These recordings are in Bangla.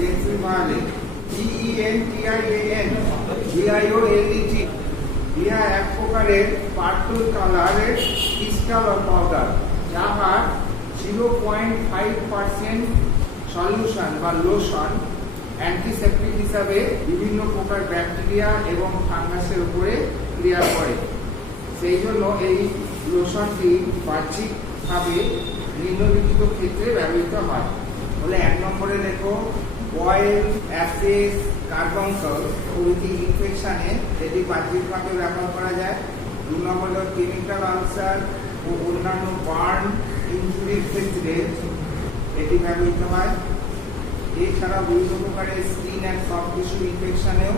ডেনসিভালেট, DENTIAN, DIOLET। ইহা এক প্রকারের পার্পল কালারের ক্রিস্টাল অফ পাউডার, যাহার 0.5% সলিউশন বা লোশন অ্যান্টিসেপ্টিক হিসাবে বিভিন্ন প্রকার ব্যাকটেরিয়া এবং ফাঙ্গাসের উপরে ক্রিয়া করে। সেই জন্য এই লোশনটি বাহ্যিকভাবে নিম্নলিখিত ক্ষেত্রে ব্যবহৃত হয়। বলে 1 নম্বরে লেখো বয়েল, অ্যাসিড, কার্বনকল প্রভৃতি ইনফেকশনে এটি বাহ্যিকভাবে ব্যবহার করা যায়। 2 নম্বরে কেমিক্যাল আলসার ও অন্যান্য বার্ন ইনজুরির ক্ষেত্রে এটি ব্যবহৃত হয়। এছাড়া বিভিন্ন প্রকারের স্কিন অ্যান্ড সফট টিস্যু ইনফেকশনেও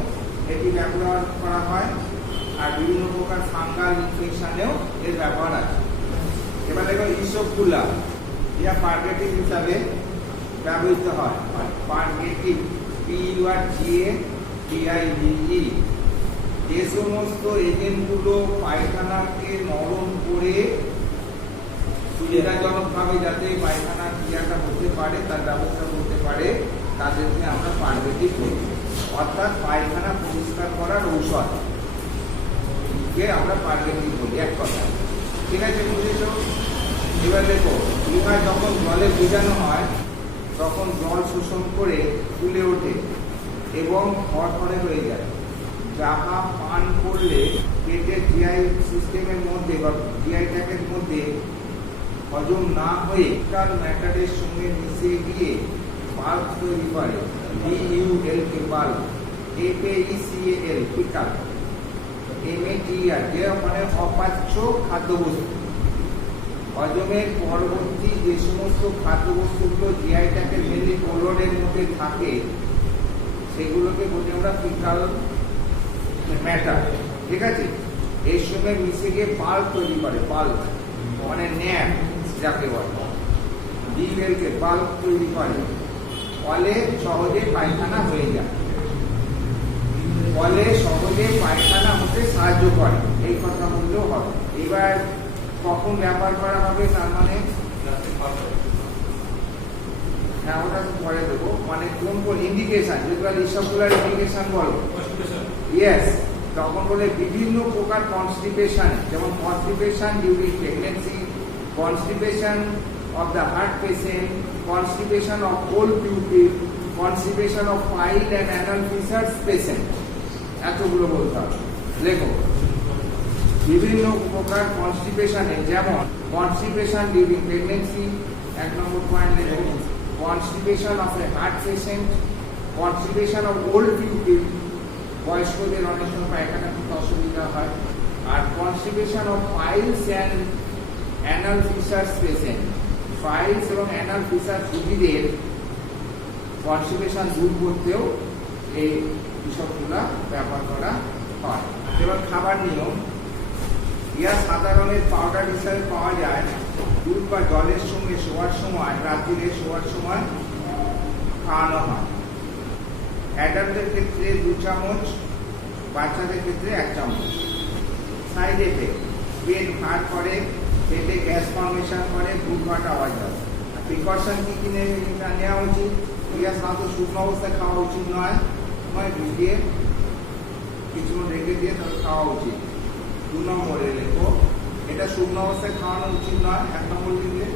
এটি ব্যবহার করা হয়, আর বিভিন্ন প্রকার ফাঙ্গাল ইনফেকশনেও এর ব্যবহার আছে। এবার দেখো ইসোকুলা, এটা পার্গেটিভ হিসাবে ব্যবহৃত হয়। পার্গেটিভ, PURGATIVE, যে সমস্ত এজেন্টগুলো পায়খানাকে নরম করে সুবিধাজনকভাবে যাতে পায়খানার ক্রিয়াটা হতে পারে, তার ব্যবস্থা করতে পারে, তাদেরকে আমরা পার্গেটিভ বলি। অর্থাৎ পায়খানা পরিষ্কার করার ঔষধ কে আমরা পার্গেটিভ বলি, এক কথা। ঠিক আছে, বুঝেছ? এবার দেখো, ইহা যখন জলে ভিজানো হয় তখন জল শোষণ করে ফুলে ওঠে এবং খড়খড়ে হয়ে যায়, যাহা পান করলে পেটের জিআই সিস্টেমের মধ্যে বা জিআই ট্র্যাকের মধ্যে হজম না হয়ে কাল ম্যাটারের সঙ্গে মিশে গিয়ে বাল্ব তৈরি করে। BULK bulb, FAECAL faecal, MATR যে মানে অপাচ্য খাদ্যবস্তু। হজমের পরবর্তী যে সমস্ত খাদ্যবস্তুগুলো জিআই ট্র্যাকের মেনলি কোলনের মধ্যে থাকে সেগুলোকে বলি আমরা ফিকাল ম্যাটার। ঠিক আছে, এর সঙ্গে মিশে গিয়ে বাল্ব তৈরি করে, বাল্ব মানে ন্যাপ যাকে বলে, DULK বাল্ব তৈরি করে, ফলে সহজে পায়খানা হয়ে যায়, ফলে সহজে পায়খানা হতে সাহায্য করে, এই কথা বললেও হবে। এবার কখন ব্যবহার করা হবে তার মানে হ্যাঁ ওটা পরে দেবো, মানে কোন কোন ইন্ডিকেশন, যেগুলো ইসবগুলার ইন্ডিকেশন বলো, ইয়েস, তখন বলে বিভিন্ন প্রকার কনস্টিপেশন, যেমন constipation during pregnancy, constipation of the heart patient, constipation of old people, constipation of pile and anal fissures patient, এতগুলো বলতে হবে। লেখো বিভিন্ন প্রকার কনস্টিপেশনে, যেমন constipation during pregnancy, 1 number point লেখো, constipation of a heart patient, constipation of old people, বয়স্কদের অনেক সময় পায়খানা করতে অসুবিধা হয়, আর constipation of piles and anal fissures patient, piles এবং অ্যানাল ফিসার্স রোগীদের কনস্টিপেশন দূর করতেও এই বিষয়গুলো ব্যবহার করা হয়। এবার খাবার নিয়ম, ইহা সাধারণের পাউডার হিসাবে পাওয়া যায়। দুধ বা জলের সঙ্গে শোয়ার সময়, রাত্রিরে শোয়ার সময় খাওয়ানো হয়। অ্যাডাল্টদের ক্ষেত্রে 2 চামচ, বাচ্চাদের ক্ষেত্রে 1 চামচ। সাইড এফেক্ট, পেট ভার করে, পেটে গ্যাস ফর্মেশন করে, বুক ভাট আওয়াজ হয়। প্রিকশন কি কি নেওয়া উচিত? ইহা সাধারণত শুকনো অবস্থায় খাওয়া উচিত নয়, ভিজিয়ে কিছুক্ষণ রেখে দিয়ে তবে খাওয়া উচিত। 2 নম্বরে লেখো, এটা শুকনো অবস্থায় খাওয়ানো উচিত নয়, 1 নম্বর দিলে।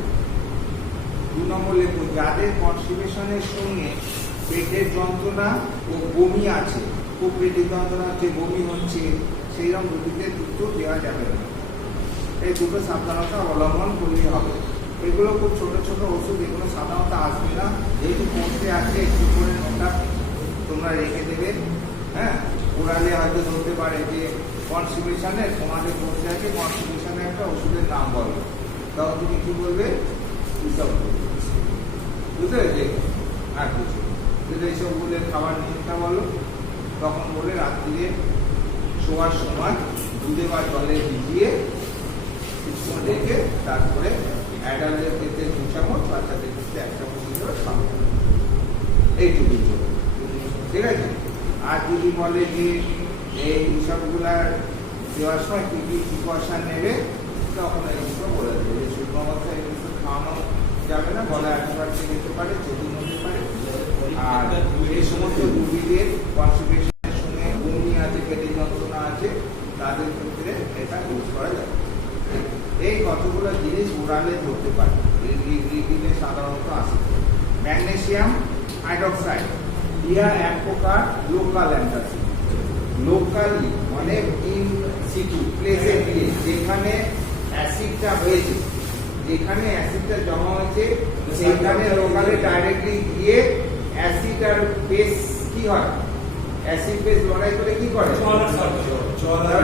2 নম্বর লেখো, যাদের কনস্টিপেশনের সঙ্গে পেটের যন্ত্রণা ও বমি আছে, খুব পেটের যন্ত্রণা হচ্ছে, বমি হচ্ছে, সেই রকম রোগীদের দুধ দেওয়া যাবে না। এই দুটো সাবধানতা অবলম্বন করতে হবে। এগুলো খুব ছোট ছোট ওষুধ, এগুলো সাধারণত আসবে না, যেহেতু পড়তে আছে একটু করে নোটা তোমরা রেখে দেবে। হ্যাঁ, ওরালে হয়তো ধরতে পারে যে কনস্টিপেশনে তোমাদের পড়তে আছে, কনস্টিপেশনে একটা ওষুধের নাম বলো, তখন তুমি কি বলবে? এইসব বুঝতে পেরেছি? আর কিছু যদি এইসব বলে খাবার নিয়মটা বলো, তখন বলে রাত্রিরে শোয়ার সময় দুধে বা জলে ভিজিয়ে কিছুক্ষণ রেখে তারপরে অ্যাডাল্টদের ক্ষেত্রে 2 চামচ, বাচ্চাদের ক্ষেত্রে 1 চামচ হিসেবে খাবো, এইটুকুই চলবে। ঠিক আছে? আর যদি বলে যে এই সবগুলার দেওয়ার সময় কি কি প্রিকশন নেবে, তখন এইগুলো বলে দেবে যে শুকনো অবস্থায় এগুলো খাওয়ানো যাবে না, গলা একবার যেতে পারে, চতুর হতে পারে। আর এই সমস্ত রোগীদের কনস্টিপেশনের সঙ্গে বমি আছে, পেটে যন্ত্রণা আছে, তাদের ক্ষেত্রে এটা ইউজ করা যাবে। এই কতগুলো জিনিস ওরালে ধরতে পারে, রিডিংয়ে সাধারণত আসে। ম্যাগনেসিয়াম হাইড্রোক্সাইড ইহা এক প্রকার লোকাল অ্যান্টাসিড। লোকালি মানে ইন সিটু প্লেসে গিয়ে যেখানে অ্যাসিডটা হয়েছে, যেখানে অ্যাসিডটা জমা হয়েছে সেখানে লোকালে ডাইরেক্টলি গিয়ে অ্যাসিড আর বেস কি হয়, অ্যাসিড বেস লড়াই করে কি করে,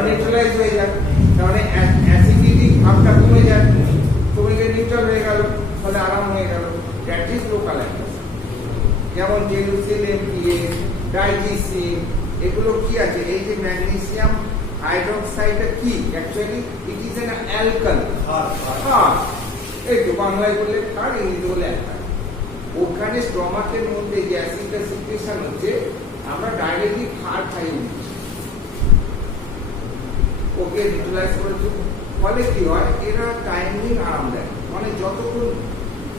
নিউট্রালাইজ হয়ে যায়। তাহলে অ্যাসিডিটি ভাবটা কমে যায়, কমে গিয়ে নিউট্রাল হয়ে গেল, ফলে আরাম হয়ে গেল। That is local antacid. যেমন জেলুসিল, এমপিএস, ডাইজিসিন, এগুলো কি আছে? এই যে ম্যাগনেসিয়াম হাইড্রোক্সাইড কি actually it is an alkali. এই তো বাংলায় বললে ক্ষার, ইংরেজি বলে অ্যালকালি। ওখানে স্টমাকের মধ্যে যে অ্যাসিডটা সিক্রেশন হচ্ছে, আমরা ডাইরেক্টলি ক্ষার খাই নিচ্ছি, ওকে নিউট্রালাইজ করেছে। ফলে কি হয়, এরা টাইমিং আরাম দেয়, মানে যতক্ষণ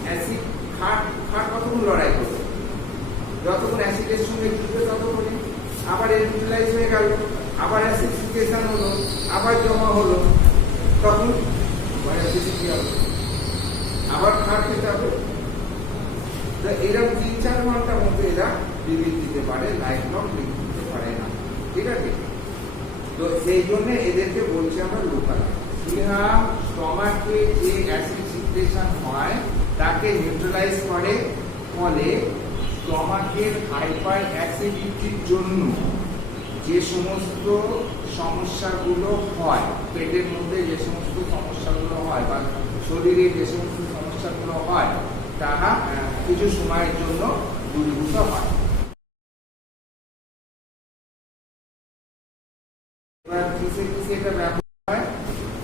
অ্যাসিড ক্ষার কতক্ষণ লড়াই করবে, যতক্ষণ অ্যাসিডের সঙ্গে জুড়বে ততক্ষণ আবার নিউট্রালাইজ হয়ে গেল, আবার অ্যাসিড সিক্রেশন হলো, আবার জমা হলো, তখন কি হবে, আবার ক্ষার খেতে হবে। এরকম 3-4 ঘন্টার মধ্যে এরা রিলিজ দিতে পারে, লাইফ লং রিলিজ দিতে পারে না, ঠিক আছে? তো সেই জন্য এদেরকে বলছি আমরা লোকাল। ইহা স্টমাকে যে অ্যাসিড সিক্রেশন হয় তাকে নিউট্রালাইজ করে, ফলে স্টমাকের হাইপার অ্যাসিডিটির জন্য যে সমস্ত সমস্যাগুলো হয়, পেটের মধ্যে যে সমস্ত সমস্যাগুলো হয় বা শরীরে যে সমস্ত সমস্যাগুলো হয়, তারা কিছু সময়ের জন্য দূরীভূত হয়। এবার কিসে কিসে এটা ব্যবহার হয়,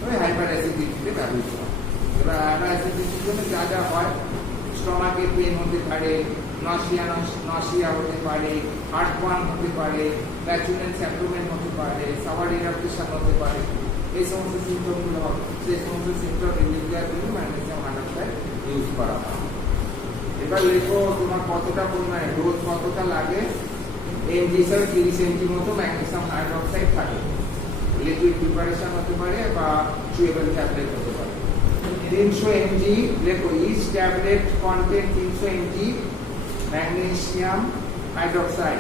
ওই হাইপার অ্যাসিডিটিতে ব্যবহৃত হয়। এবার হাইপার অ্যাসিডিটির জন্য যা যা হয়, স্টমাকে পেন হতে পারে, নসিয়া হতে পারে, হার্টবার্ন হতে পারে, ভ্যাকুনাল অ্যাবডোমেন হতে পারে, সাওয়ার ইরাপটেশন হতে পারে। এই সমস্ত সিমটমগুলো হবে, সেই সমস্ত সিমটম রিলিফ দেওয়ার জন্য ম্যাগনেসিয়াম হাইড্রোক্সাইড ইউজ করা হয়। এবার লেখো তোমার কতটা পরিমাণে ডোজ কতটা লাগে। এমজি হিসাবে 30 mg মতো ম্যাগনেসিয়াম হাইড্রোক্সাইড থাকে। লিকুইড প্রিপারেশন হতে পারে বা চুয়েবল ট্যাবলেট হতে পারে। 300 mg লেখো, each tablet content 300 mg magnesium hydroxide.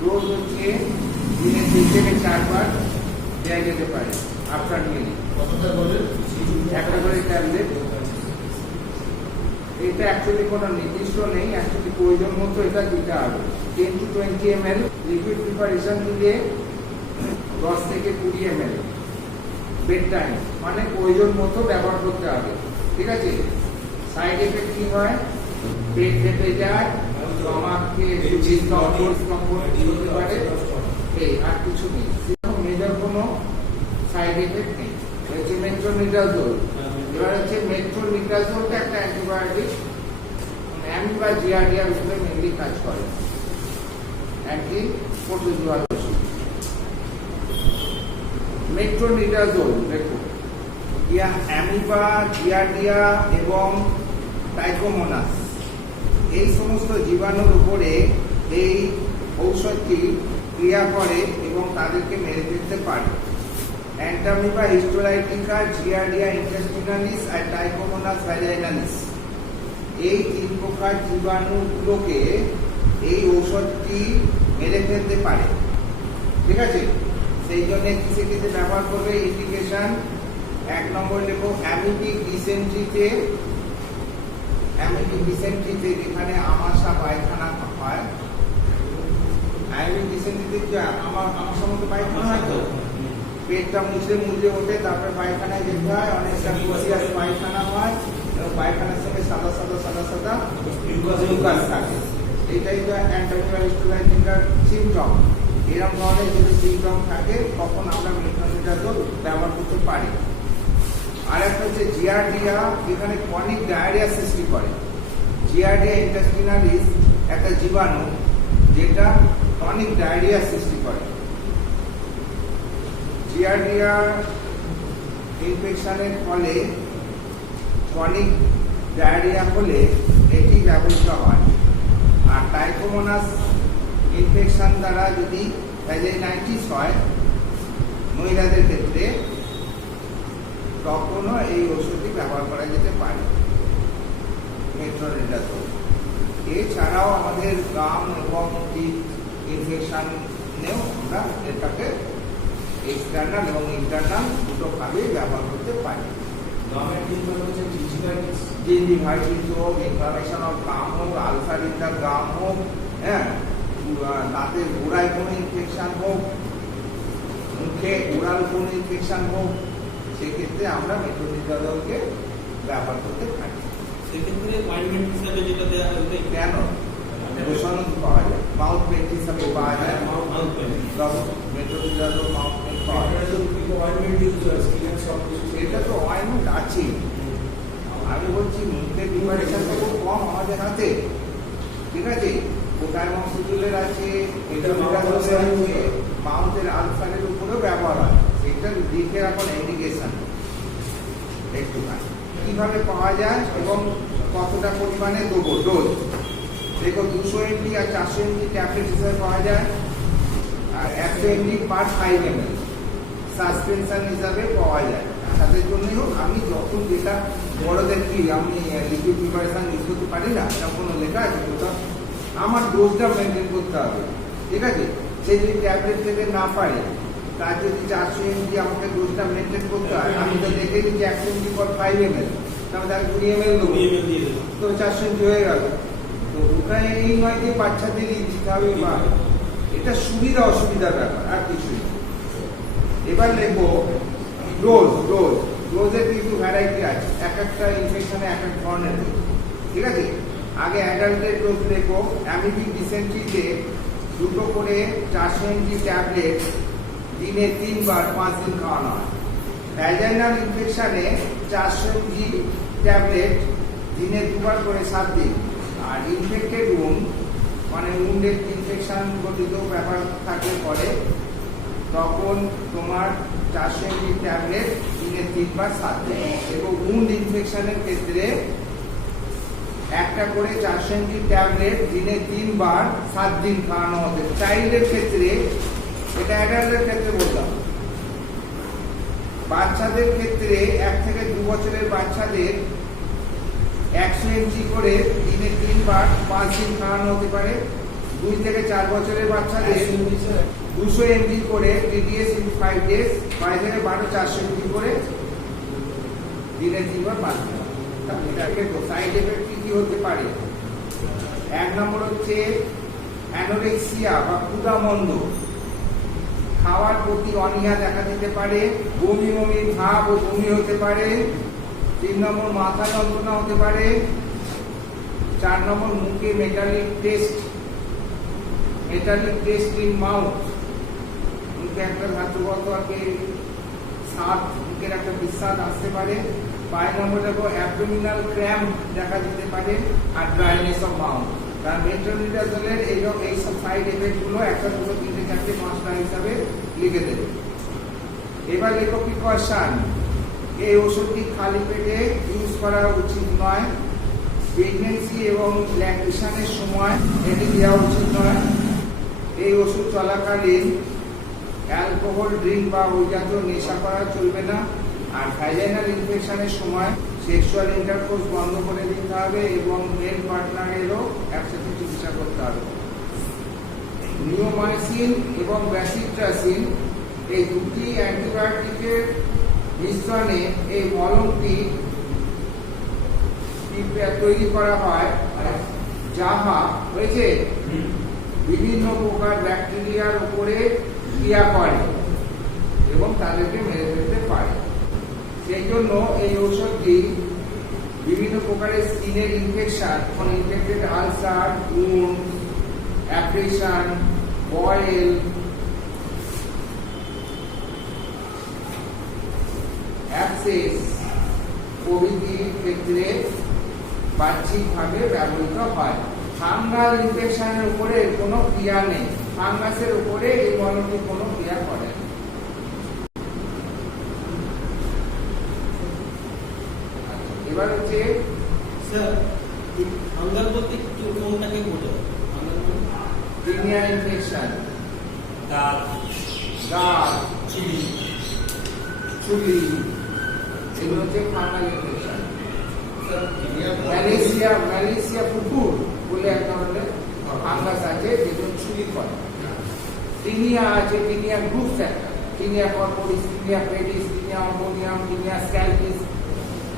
Dose হচ্ছে দিনে 3 থেকে 4 বার দেওয়া যেতে পারে আফটার মিলিং। একটা করে ট্যাবলেট। এটা অ্যাকচুয়ালি কোনো নির্দিষ্ট নেই, অ্যাকচুয়ালি প্রয়োজন মতো এটা দিতে হবে। 10 to 20 ml লিকুইড প্রিপারেশন দিলে 10 থেকে 20 ml বেড টাইম, মানে প্রয়োজন মতো ব্যবহার করতে হবে, ঠিক আছে? সাইড এফেক্ট কি হয়, পেট ফেটে যায়, স্টমাকে ডিসকমফোর্ট হতে পারে, এই আর কিছু নেই, মেজর কোনো সাইড এফেক্ট নেই। হচ্ছে মেট্রোনিডাজোল। এবার হচ্ছে মেট্রোনিডাজোলটা একটা অ্যান্টিবায়োটিক, অ্যামি বা জিআরডিআর উপরে মেনলি কাজ করে, অ্যান্টি প্রোটোজোয়াল ওষুধ। মেট্রোনিডাজোল দেখো, ইয়া অ্যামিবা, জিয়ারডিয়া এবং টাইকোমোনাস এই সমস্ত জীবাণুর উপরে এই ঔষধটি ক্রিয়া করে এবং তাদেরকে মেরে ফেলতে পারে। অ্যান্টামিবা হিস্টোলাইটিকা, জিয়ারডিয়া ইন্টেস্টিনালিস আর টাইকোমোনাস ভ্যাজাইনালিস, এই 3 প্রকার জীবাণুগুলোকে এই ঔষধটি মেরে ফেলতে পারে, ঠিক আছে? সেই জন্য কিসে কিসে ব্যবহার করবে, ইন্ডিকেশন 1 নম্বর লেখো, অ্যামিবিক ডিসেন্ট্রিতে। অ্যামিবিক ডিসেন্ট্রিতে যেখানে আমাশা পায়খানা হয়, অ্যামিবিক ডিসেন্ট্রিতে আমাশার মতো পায়খানা হয়, তো পেটটা মুচড়ে ওঠে, তারপরে পায়খানায় যেতে হয়, অনেকটা কুচিয়াস পায়খানা হয় এবং পায়খানার সঙ্গে সাদা সাদা মিউকাস থাকে। এটাই তো অ্যান্টামিবা হিস্টোলাইটিকার সিমটম। এরকম ধরনের যদি সিমটম থাকে তখন আমরা মেট্রোনিডাজোল ব্যবহার করতে পারি। আর একটা হচ্ছে জিয়ারডিয়া, যেখানে ক্রনিক ডায়রিয়া সৃষ্টি করে। জিয়ারডিয়া ইন্টেস্টিনালিস একটা জীবাণু যেটা ক্রনিক ডায়রিয়া সৃষ্টি করে। জিয়ারডিয়া ইনফেকশনের ফলে ক্রনিক ডায়রিয়া হলে এটি ব্যবহৃত হয়। আর ট্রাইকোমোনাস ইনফেকশন দ্বারা যদি ভ্যাজাইনাইটিস হয় মহিলাদের ক্ষেত্রে, তখনও এই ওষুধটি ব্যবহার করা যেতে পারে, মেট্রোনিডাজোল। এছাড়াও আমাদের গাম এবং টিথ ইনফেকশনেও আমরা এটাকে এক্সটার্নাল এবং ইন্টারনাল দুটোভাবে ব্যবহার করতে পারি। জিঞ্জিভাইটিস হোক, ইনফ্লামেশন অফ গাম হোক, আলসার ইন দ্য গাম হোক, হ্যাঁ, দাঁতের গোড়ায় কোনো ইনফেকশন হোক, মুখে ওরাল কোনো ইনফেকশন হোক, সেক্ষেত্রে আমরা মেট্রোনিডাজোলকে ব্যবহার করতে পারি। সেক্ষেত্রে অয়েন্টমেন্ট হিসাবে যেটা দেওয়া হয় কেন লোশন পাওয়া যায়, মাউথ পেন্ট হিসাবে পাওয়া যায়, mouth paint metronidazole mouth paint পাওয়া যায়। এটা তো অয়েন্টমেন্ট আছে, আমি বলছি মুখের প্রিপারেশন তো খুব কম আমাদের হাতে, ঠিক আছে। কোটাইমক্সিজোলের আছে, মেট্রোনিডাজোলের আছে, মাউথের আলসারের উপরেও ব্যবহার হয়। সেটা দিকে এখন ইন্ডিকেশন একটুখানি কিভাবে পাওয়া যায় এবং কতটা পরিমাণে দেবো ডোজ। দেখো 200 mg আর 400 mg ট্যাবলেট হিসেবে পাওয়া যায়, আর 100 mg পার 5 ml সাসপেনশন হিসাবে পাওয়া যায়। তাদের জন্যই হোক, আমি যখন যেটা বড়দের কি আমি লিকুইড প্রিপারেশন ইউজ করতে পারি না, এটা কোনো লেখা আছে কোথাও, আমার ডোজটা মেনটেন করতে হবে, ঠিক আছে। সে যদি ট্যাবলেট খেতে না পারে, তার যদি 400 mg আমাকে ডোজটা মেনটেন করতে হয়, আমি তো দেখে দিচ্ছি 100 mg পর 5 ml, তাহলে তাকে 20 ml দেবো, তো 400 mg হয়ে গেল। তো ওটা এই নয় যে বাচ্চাদেরই দিতে হবে, বা এটা সুবিধা অসুবিধার ব্যাপার, আর কিছুই। এবার লিখবো ডোজের কিছু ভ্যারাইটি আছে, এক একটা ইনফেকশনে এক এক ধরনের, ঠিক আছে। আগে অ্যাডাল্টের ডোজ লিখবো। অ্যামিবিক ডিসেন্ট্রিতে 2 করে 400 mg ট্যাবলেট দিনে 3 বার 5 দিন খাওয়ানো হয়। ভ্যাজাইনাল ইনফেকশনে 400 mg ট্যাবলেট দিনে 2 বার করে 7 দিন। আর ইনফেক্টেড উন্ড, মানে উন্ডের ইনফেকশন ঘটিত ব্যাপার থাকলে পরে, তখন তোমার 400 mg ট্যাবলেট দিনে 3 বার 7 দিন। এবং উন্ড ইনফেকশনের ক্ষেত্রে একটা করে 400 mg ট্যাবলেট দিনে 3 বার 7 দিন খাওয়ানো হতে। চাইল্ডের ক্ষেত্রে, এটা অ্যাডাল্টের ক্ষেত্রে বললাম, বাচ্চাদের ক্ষেত্রে 1 থেকে 2 বছরের বাচ্চাদের 100 mg করে দিনে 3 বার 5 দিন খাওয়ানো হতে পারে। 2 থেকে 4 বছরের বাচ্চাদের 200 mg করে TDS in 5 days, 5 থেকে 12 400 mg করে দিনে 3 বার 5 দিন। সাইড এফেক্ট কি হতে পারে? 1 নম্বর হচ্ছে অ্যানোরেক্সিয়া বা ক্ষুধামন্দ, খাওয়ার প্রতি অনীহা দেখা দিতে পারে, বমি ভাব ও বমি হতে পারে। 3 নম্বর মাথা যন্ত্রণা হতে পারে। 4 নম্বর মুখে মেটালিক টেস্ট ইন মাউথ, মুখে একটা ধাতুগত স্বাদ, মুখের একটা বিস্বাদ আসতে পারে। 5 নম্বর দেখো অ্যাবডোমিনাল ক্র্যাম্প দেখা দিতে পারে, আর ড্রাইনেস অফ মাউথ। তার মেট্রোনিডাজোলের এই সব সাইড এফেক্ট গুলো 1, 2, 3, 4, 5টা হিসাবে লিখে দেবে। এবার লেখো প্রিকশন। এই ওষুধটি খালি পেটে ইউজ করা উচিত নয়। প্রেগনেন্সি এবং ল্যাকটেশনের সময় এটি দেওয়া উচিত নয়। এই ওষুধ চলাকালীন অ্যালকোহল ড্রিঙ্ক বা ওই জাতীয় নেশা করা চলবে না। আর ভ্যাজাইনাল ইনফেকশনের সময় সেক্সুয়াল ইন্টারকোর্স বন্ধ করে দিতে হবে এবং মেল পার্টনারেরও একসাথে চিকিৎসা করতে হবে। নিওমাইসিন এবং ব্যাসিট্রাসিন, এই দুটি অ্যান্টিবায়োটিকের মিশ্রণে এই মলমটি তৈরি করা হয়, যাহা হয়েছে বিভিন্ন প্রকার ব্যাকটেরিয়ার উপরে ক্রিয়া করে এবং তাদেরকে মেরে ফেলতে পারে। সেই জন্য এই ঔষধটি বিভিন্ন প্রকারের স্কিনের infection, infected ulcer, wound, abrasion, boil, abscess প্রভৃতির ক্ষেত্রে বাহ্যিকভাবে ব্যবহৃত হয়। ফাঙ্গাল ইনফেকশনের উপরে কোনো ক্রিয়া নেই, ফাঙ্গাসের উপরে এই মলমটি কোনো ক্রিয়া করে না। এবার হচ্ছে স্যার হাঙ্গার বলতে একটু কোনটাকে বোঝায় হাঙ্গার মানে টিনিয়া ইনফেকশন, দাঁত দাঁত, চিনি চুলি, এগুলো হচ্ছে ফাঙ্গাল ইনফেকশন। স্যার ম্যালেসিয়া কুকুর বলে এক ধরনের ফাঙ্গাস আছে যেগুলো চুরি করে। টিনিয়া আছে, টিনিয়া গ্রুপস একটা, tinea corporis, tinea pedis, tinea ammonium, tinea scalpis,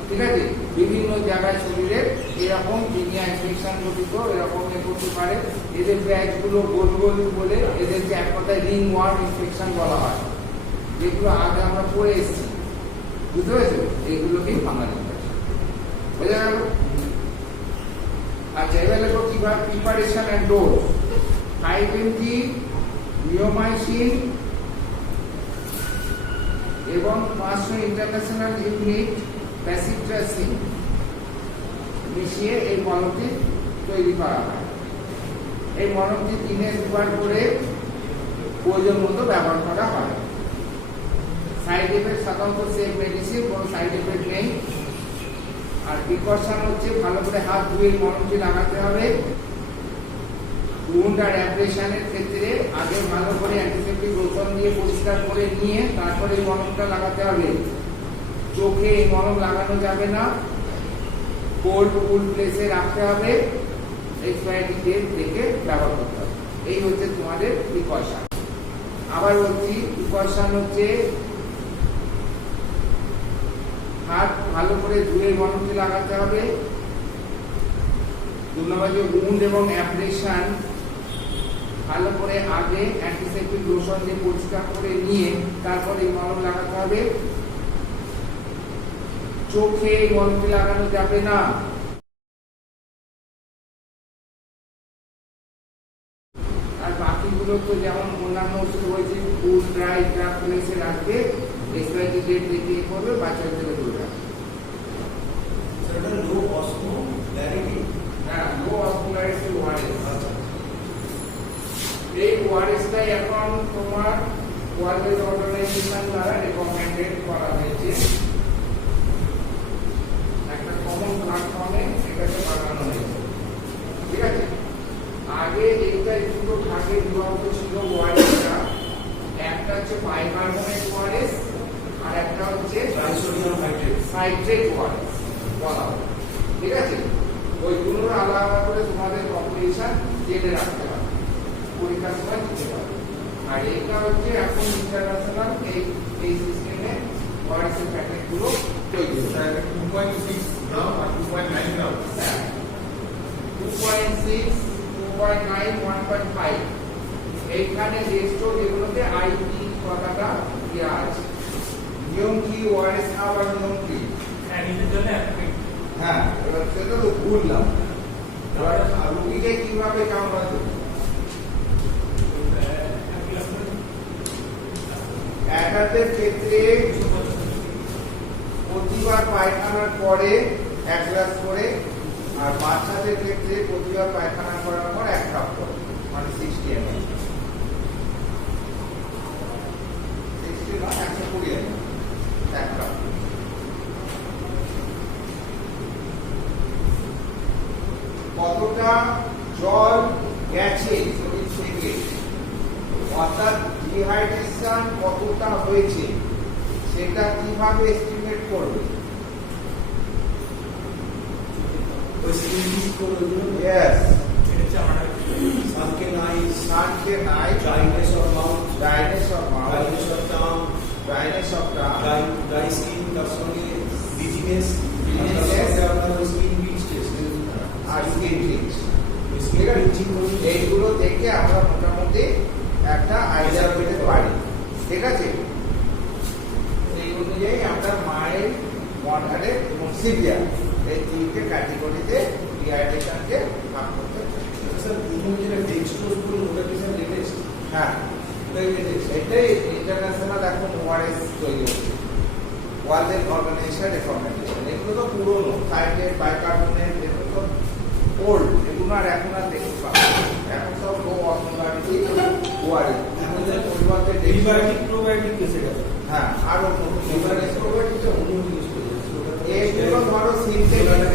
ঠিক আছে? বিভিন্ন জায়গায় শরীরে এরকম টিনিয়া ইনফেকশন ঘটিত এরকম করতে পারে। এদের ব্যাচগুলো গোল গোল বলে এদেরকে এক কথায় রিং ওয়ার্ম ইনফেকশন বলা হয়, যেগুলো আগে আমরা পড়ে এসেছি, বুঝতে পেরেছো? এইগুলোকেই ফাঙ্গাল ইনফেকশন। বোঝা গেল? আচ্ছা, এবার লেখো কিভাবে preparation and dose. 5 mg neomycin এবং 500 ইন্টারন্যাশনাল ইউনিট প্যাসিট্রাসিন মিশিয়ে এই মলমটি তৈরি করা হয়। এই মলমটি দিনে দুবার করে প্রয়োজন মতো ব্যবহার করা হয়। সাইড এফেক্ট সাধারণত সেম মেডিসিন, কোনো সাইড এফেক্ট নেই। আর প্রিকশন হচ্ছে ভালো করে হাত ধুয়ে মলমটি লাগাতে হবে। উন্ড আর অ্যাপ্রেশনের ক্ষেত্রে আগে ভালো করে অ্যান্টিসেপ্টিক লোশন দিয়ে পরিষ্কার করে নিয়ে তারপরে এই মলমটা লাগাতে হবে। চোখে এই মলম লাগানো যাবে না, কোল্ড কুল প্লেসে রাখতে হবে, এক্সপায়ারি ডেট দেখে ব্যবহার করতে হবে। এই হচ্ছে তোমাদের প্রিকশন। আবার বলছি, প্রিকশন হচ্ছে হাত ভালো করে ধুয়ে মলমটি লাগাতে হবে। 2 নম্বর যে উন্ড এবং অ্যাপ্রেশন ভালো করে আগে অ্যান্টিসেপ্টিক লোশন দিয়ে পরিষ্কার করে নিয়ে তারপরে এই মলম লাগাতে হবে। চোখে এই মলমটি লাগানো যাবে না। আর বাকিগুলো তো যেমন অন্যান্য ওষুধ হয়েছে কুল ড্রাই প্লেসে রাখবে, এক্সপায়ারি ডেট দেখে করবে, বাচ্চা থেকে দূরে রাখবে। সেটা লো অসমোলারিটি হ্যাঁ, লো অসমোলারিটি ওয়ারেস। এই ওয়ারেসটাই এখন তোমার ওয়ার্ল্ড অর্গানাইজেশন দ্বারা রেকমেন্ডেড করা হয়েছে। একটা কমন প্ল্যাটফর্মে এটাকে বানানো হয়েছে, ঠিক আছে? আগে এইটা দুটো ভাগে বিভক্ত ছিল ওয়ারেসটা। একটা হচ্ছে বাইকার্বনেট ওয়ারেস আর একটা হচ্ছে ট্রাইসোডিয়াম হাইড্রেট সাইট্রেট ওয়ারেস বলা হয়, ঠিক আছে? ওই দুটোর আলাদা করে তোমাদের কম্পিটিশন জেনে রাখতে হবে, পরীক্ষার সময় দিতে পারবে। আর এটা হচ্ছে এখন ইন্টারন্যাশনাল এই সিস্টেমে ওয়ারেসের প্যাকেটগুলো তৈরি হচ্ছে। 2.6 গ্রাম আর 2.9 গ্রাম। 2.6, 2.9, 1.5 এইখানে রেস্টো যেগুলোতে আইপি কথাটা দেওয়া আছে। নিয়ম কি ওয়ারেস খাওয়ার নিয়ম কি? হ্যাঁ, এবার সেটা তো ভুললাম। এবার রুগীকে কিভাবে কামড়াতে? একাদের ক্ষেত্রে প্রতিবার পায়খানার পরে 1 গ্লাস করে, আর বাচ্চাদের ক্ষেত্রে প্রতিবার পায়খানা করার পর 1 কাপ করে, মানে 60 ml। 60 নয়, 120 ml 1 কাপ। কতটা জল গেছে শরীর থেকে, অর্থাৎ ডিহাইড্রেশন কতটা হয়েছে সেটা কিভাবে এস্টিমেট করবে? Yes. Sunken eye, dryness of mouth, dryness of mouth, dryness of tongue, dryness of tongue, dry skin, তার সঙ্গে dizziness, Dizziness, তার সঙ্গে আপনার skin itch test, আর skin itch। skin itching করলে এইগুলো দেখে আমরা মোটামুটি একটা আইডিয়া পেতে পারি, ঠিক আছে? এই অনুযায়ী আমরা মাইল্ড, মডারেট এবং সিভিয়ার এই তিনটে ক্যাটাগরিতে ডিহাইড্রেশনকে ভাগ করতে পারি। স্যার প্রথম যেটা ডেক্সট্রোজ বলুন ওটা কি স্যার লেটেস্ট? হ্যাঁ, এটাই ইন্টারন্যাশনাল এখন ওয়ারেস তৈরি হচ্ছে, ওয়ার্ল্ড অর্গানাইজেশন রেকমেন্ডেশন। এগুলো তো পুরোনো, সাইট্রেট, বাইকার্বনেট, এগুলো তো ওল্ড, এগুলো আর এখন আর দেখতে পাবো না। এখন সব লো অসমোলারিটি ওয়ারেস, এখন যে পরিবর্তে প্রিবায়োটিক প্রোবায়োটিক কেসে গেছে। হ্যাঁ, আরো নতুন প্রিবায়োটিক প্রোবায়োটিকটা অন্য জিনিস করে যাচ্ছে। এগুলো ধরো সিনথেটিক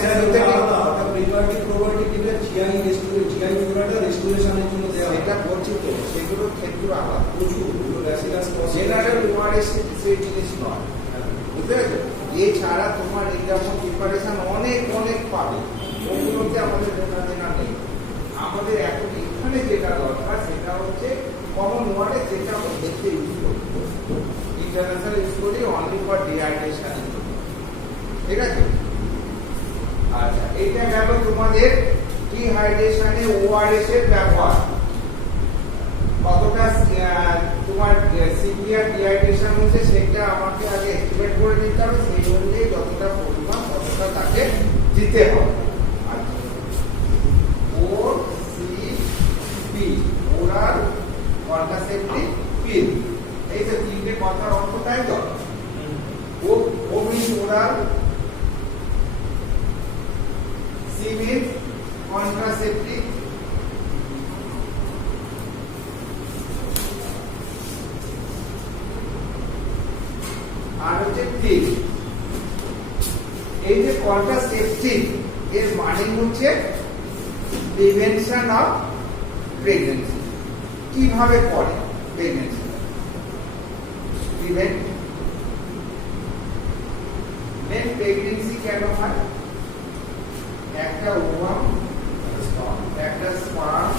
সেটা বলছি তো, সেগুলোর ক্ষেত্র আলাদা। জেনারেল ওয়ারেস সেই জিনিস নয়, বুঝতে পেরেছো? এছাড়া তোমার এরকম প্রিপারেশন অনেক অনেক পাবে, ওগুলোতে আমাদের দেনা নেই। আমাদের এখন এখানে যেটা দরকার সেটা হচ্ছে কমন ওয়ার্ডে, যেটা আমরা দেখতে ইউজ করি, ইন্টারন্যাশনাল ইউজ করি অনলি ফর ডিহাইড্রেশন। ঠিক আছে? আচ্ছা, এটা গেল তোমাদের ডিহাইড্রেশনে ওআরএস এর ব্যবহার। কতটা তোমার সিভিয়ার ডিহাইড্রেশন হচ্ছে সেটা আমাকে আগে এস্টিমেট করে নিতে হবে, সেই অনুযায়ী যতটা পরিমাণ ততটা তাকে দিতে হবে। ওরাল কন্ট্রাসেপটিভ পিল, এই যে তিনটে কথার অর্থ, তাই তো? O means oral, C means contraceptive, আর হচ্ছে পিল। এই যে কন্ট্রাসেপটিভ এর মানে হচ্ছে প্রিভেনশন অফ প্রেগন্যান্সি। কিভাবে করে প্রেগন্যান্সি প্রিভেন্ট? মেন প্রেগন্যান্সি কেন হয়? একটা ওভাম একটা স্পার্ম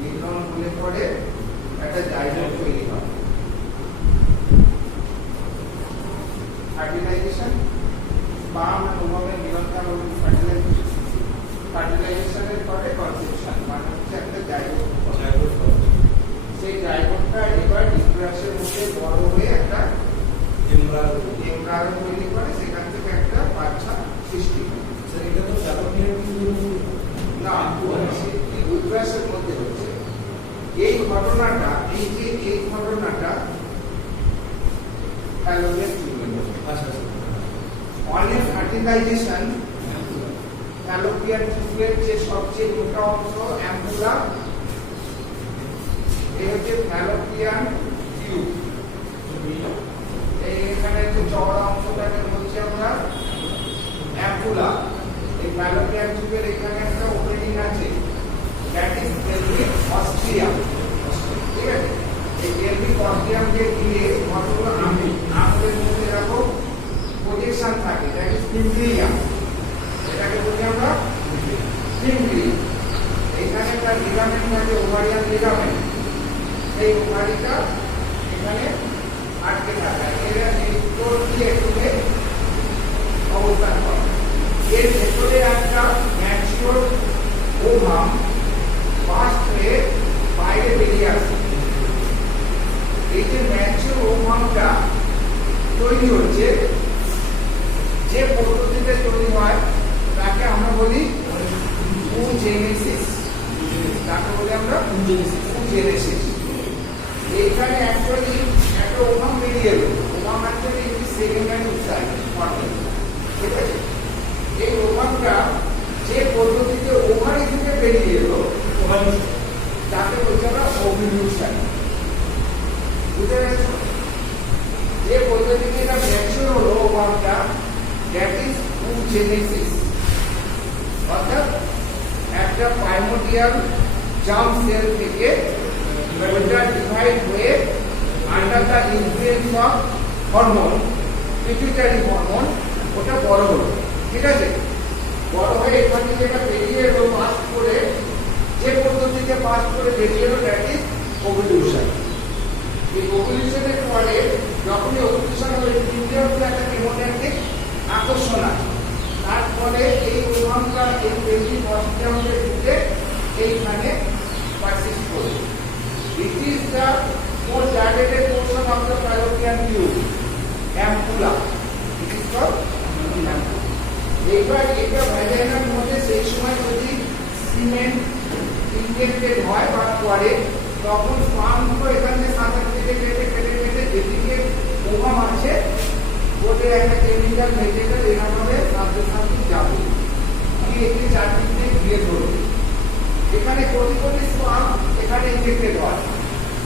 মিলন হলে পরে একটা জাইগোট তৈরি হয়, ফার্টিলাইজেশন। স্পার্ম আর ওভামের মিলনটা হলো ফার্টিলাইজেশন। ফার্টিলাইজেশনের পরে কনসেপশন, মানে হচ্ছে একটা জাইগোট। সেই জাইগোটটা এবার নিউক্লিয়াসের মধ্যে বড় হয়ে একটা এমব্রায়ো তৈরি করে, সেখান থেকে একটা বাচ্চা সৃষ্টি হয়। না, নিউক্লিয়াসের মধ্যে হচ্ছে এই ঘটনাটা। এই ঘটনাটা ফ্যালোপিয়ান টিউবের। অনেক ফার্টিলাইজেশন ফ্যালোপিয়ান টিউবের যে সবচেয়ে মোটা অংশ অ্যাম্পুলা, এই হচ্ছে ফ্যালোপিয়ান টিউব। এখানে যে চওড়া অংশটাকে বলছি আমরা অ্যাম্পুলা। এই ফ্যালোপিয়ান টিউবের এখানে একটা ওপেনিং আছে, দ্যাট ইজ পেলভিক অস্ট্রিয়াম। ঠিক আছে? এই পেলভিক অস্ট্রিয়ামকে দিয়ে কতগুলো আঙুলের মধ্যে এরকম প্রজেকশন থাকে, দ্যাট ইজ পিম্পলিয়াম। এটাকে বলি আমরা পিম্পলিয়াম। এখানে একটা লিগামেন্ট থাকে, ওভারিয়ান লিগামেন্ট। এই ওভারিটা এখানে আটকে থাকে, এরা এই তোর দিয়ে তুলে অবস্থান করে। এর ভেতরে একটা ম্যাচিওর ওভাম পাস হয়ে বাইরে বেরিয়ে আসে। এই যে ম্যাচিওর ওভামটা তৈরি হচ্ছে, যে পদ্ধতিতে তৈরি হয় তাকে আমরা বলি ওজেনেসিস। তাকে বলি আমরা ওজেনেসিস। এইখানে অ্যাকচুয়ালি একটা ওভাম বেরিয়ে এলো। Ovum actually it is secondary side model. ঠিক আছে? এই ওভামটা যে পদ্ধতিতে ওভারি থেকে বেরিয়ে এলো তাকে বলছি আমরা ওভিউশন। বুঝতে পেরেছো? যে পদ্ধতিতে এটা ম্যাচিওর হলো ওভামটা, দ্যাট ইজ ওজেনেসিস। অর্থাৎ একটা প্রাইমোর্ডিয়াল জার্ম সেল থেকে ওটা ডিভাইড হয়ে under the influence of hormone, pituitary hormone, ওটা বড় হলো। ঠিক আছে? বড় হয়ে এখান থেকে এটা বেরিয়ে এলো, পাস করে যে পদ্ধতিতে পাস করে বেরিয়ে এলো, দ্যাট ইজ ওভুলেশন। এই ওভুলেশনের পরে যখনই ওভুলেশন হয়ে ইন্দ্রিয়তে একটা কেমোট্যাকটিক আকর্ষণ আছে, তারপরে এই ওভামটা এই পেলভিক অস্ট্রিয়ামে ঢুকে এইখানে পারসিস্ট করবে। It is the most dilated portion of the fallopian tube, ampulla. It is called ampulla. এবার এটা ভ্যাজাইনার মধ্যে সেই সময় যদি সিমেন্ট ইনজেক্টেড হয় বা করে, তখন স্পার্মগুলো এখান থেকে সাঁতার কেটে কেটে কেটে কেটে যেদিকে ওভাম আছে ওদের একটা কেমিক্যাল মেটেরিয়াল এরকমভাবে সাথে সাথে যাবে, গিয়ে এটি চারদিকে ঘিরে ধরবে। এখানে কোটি কোটি স্পার্ম এখানে ইনজেক্টেড হয়,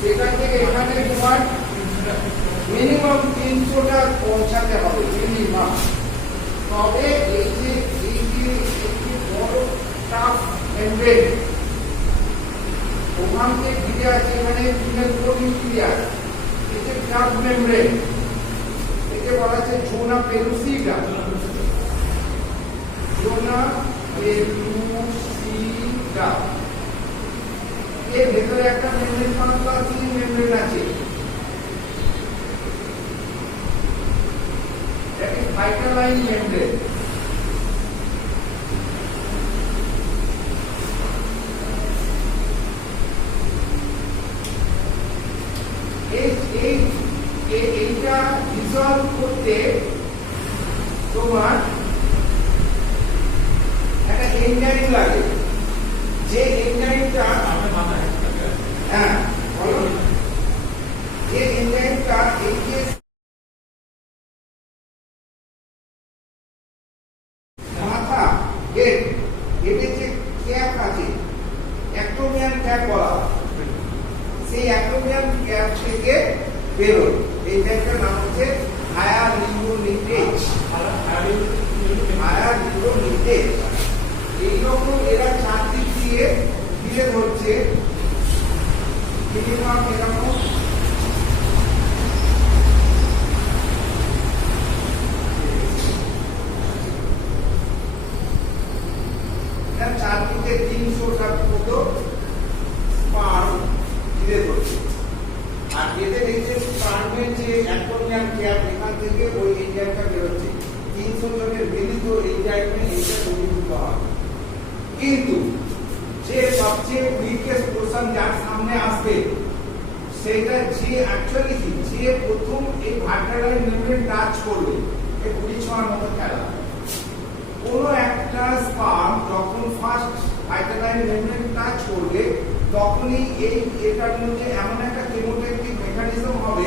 সেখান থেকে এখানে তোমার মিনিমাম 300টা পৌঁছাতে হবে মিনিমাম। তবে এই যে টাফ মেমব্রেন, ওখানে ঘিরে আছে এখানে ফিমেল কোনিউক্লিয়াস, এটা টাফ মেমব্রেন, একে বলা আছে জোনা পেলুসিডা, জোনা পেলুসিডা। এর ভেতরে একটা মেমব্রেন কনফ্লাসিং মেমব্রেন আছে, এটা ভাইটালাইন মেমব্রেন। এইটা রিজলভ করতে তোমার একটা এনজাইম লাগে, যে এনজাইমটা হ্যাঁ বলো, যে এনজাইমটা এই যে মাথা হেড, হেডের যে ক্যাপ আছে অ্যাক্টোমিয়ান ক্যাপ বলা হয়, সেই অ্যাক্টোমিয়ান ক্যাপ থেকে বেরোয়। এই ক্যাপটার নাম হচ্ছে হায়ালিনোনিটেজ, হায়ালিনোনিটেজ। এইরকম এরা চারদিক দিয়ে ঘিরে ধরছে, মিনিমাম এরকম চারদিকে 300টার মতো স্পার্ম ঘিরে ধরছে। আর এদের এই যে স্পার্মের যে অ্যাক্টোমিয়ান ক্যাপ, এখান থেকে ওই এনজাইমটা বেরোচ্ছে, 300 জনের মিলিত এনজাইমে এইটা তৈরি হয়। কিন্তু যে সবচেয়ে উইকেস্ট পোরশন যার সামনে আসবে, সেটা যে অ্যাকচুয়ালি যে প্রথম এই ভাইটালাইন মেমব্রেন টাচ করবে, এই গুলি ছোঁয়ার মতো খেলা। কোন একটা স্পার্ম যখন ফার্স্ট ভাইটালাইন মেমব্রেন টাচ করবে, তখনই এই এটার মধ্যে এমন একটা কেমোটেকটিক মেকানিজম হবে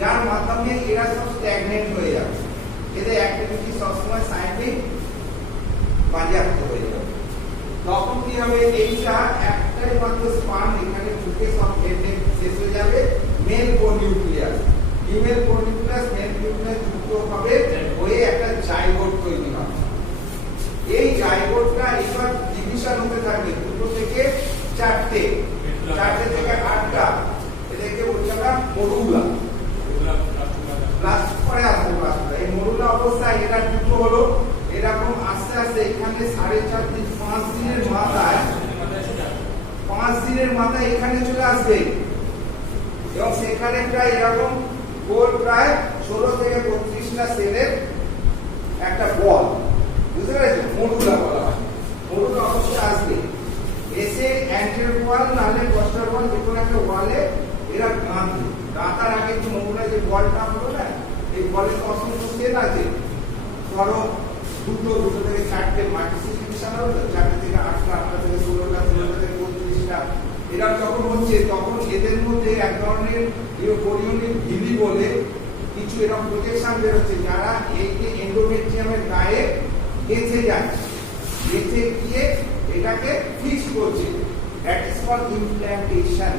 যার মাধ্যমে এরা সব স্ট্যাগনেন্ট হয়ে যাবে, এদের অ্যাক্টিভিটি সবসময় সাইক্লিক বাজেয়াপ্ত হয়ে যাবে। তখন কি হবে, এইটা একটাই মাত্র স্পার্ম এখানে ঢুকে সব শেষ হয়ে যাবে, মেল কোনিউক্লিয়াস, ফিমেল কোনিউক্লিয়াস মেল নিউক্লিয়াস যুক্ত হবে হয়ে একটা জাইগোট তৈরি হবে। এই জাইগোটটা এবার ডিভিশন হতে থাকবে, দুটো থেকে চারটে, চারটে থেকে আটটা, এটাকে বলছে আমরা মরুলা, প্লাস পরে আসবে প্লাসটা। এই মরুলা অবস্থায় এটা যুক্ত হলো, এরকম আস্তে আস্তে এখানে 4.5 দিন 5 দিনের মাথায় 5 দিনের মাথায় এখানে চলে আসবে, এবং সেখানে প্রায় এরকম গোল প্রায় 16 থেকে 32টা সেলের একটা বল, বুঝতে পেরেছো, মরুলা বলা হয়। মরুলা অবশ্যই আসবে, এসে অ্যান্টেরিয়র ওয়াল নালে পোস্টার ওয়াল যে কোনো একটা ওয়ালে এরা গাঁথবে। গাঁথার আগে যে মরুলা যে বলটা হলো না, এই বলে তো অসংখ্য সেল আছে, ধরো দুটো থেকে চারটে মাল্টিপ্লিকেশন হলো, 4 থেকে 8টা, 8টা থেকে 16টা, 16টা থেকে 32টা, এরা যখন হচ্ছে তখন এদের মধ্যে এক ধরনের কোরিওনিক ভিলি বলে কিছু এরকম প্রোটেকশন বেরোচ্ছে, যারা এই যে এন্ডোমেট্রিয়ামের গায়ে গেঁথে যাচ্ছে, গেঁথে গিয়ে এটাকে ফিক্স করছে। That is called implantation.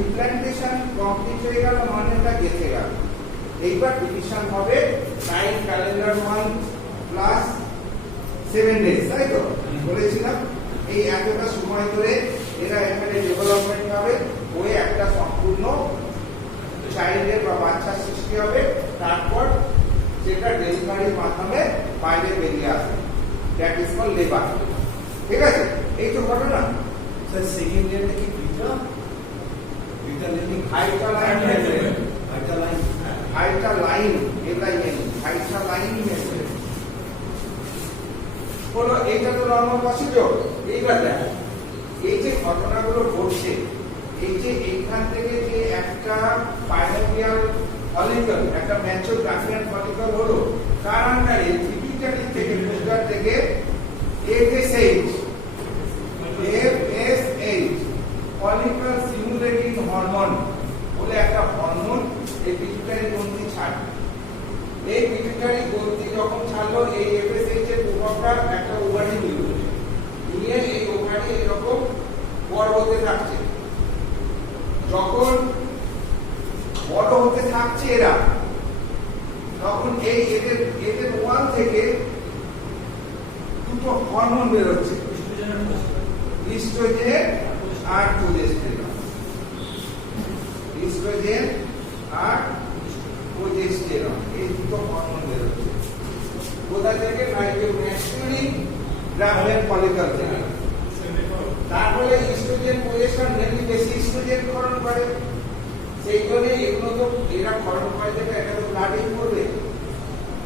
Implantation complete হয়ে গেল মানে এটা গেঁথে গেল। এইবার ডিভিশন হবে 9 ক্যালেন্ডার মান্থ প্লাস 7 ডেজ, তাই তো বলেছিলাম। এই এতটা সময় ধরে এরা এখানে ডেভেলপমেন্ট হবে, ওই একটা সম্পূর্ণ চাইল্ডের বা বাচ্চার সৃষ্টি হবে, তারপর যেটা ডেলিভারির মাধ্যমে বাইরে বেরিয়ে আসবে, দ্যাট ইজ কল্ড লেবার। ঠিক আছে, এই তো ঘটনা। স্যার সেকেন্ড ইয়ারটা কি বিটা ভাইটালাইন মেমব্রেন, ভাইটালাইন মেমব্রেন হলো, এইটা তো নরমাল প্রসিডিওর। এইবার দেখো এই যে ঘটনাগুলো ঘটছে, এই যে এইখান থেকে যে একটা পাইনোপিয়াল ফলিকল, একটা ম্যাচুর গ্রাফিয়ান ফলিকল হলো, কার আন্ডারে পিটুইটারি থেকে বুস্টার থেকে FSH ফলিকল স্টিমুলেটিং হরমোন বলে একটা হরমোন এই পিটুইটারি গ্রন্থি ছাড়ে। এই পিটুইটারি গ্রন্থি যখন ছাড়লো, এই FSH এর প্রভাবটা একটা ওভারি নিয়ে এই ওভারি এরকম বড় হতে থাকছে। যখন বড় হতে থাকছে এরা, তখন এই এদের ওয়াল থেকে দুটো ইস্ট্রোজেন আর প্রোজেস্টেরন, ইস্ট্রোজেন আর প্রোজেস্টেরন, এই দুটো হরমোন বেরোচ্ছে। কোথা থেকে? ম্যাস্কুলিন গ্রাভিয়ান ফলিকল থেকে। তারপরে ইস্ট্রোজেন প্রোজেস্টেরন মেনলি বেশি ইস্ট্রোজেন ক্ষরণ করে, সেই জন্য এগুলো তো এরা ক্ষরণ করে দেবে, এটা তো ব্লাডেই পড়বে।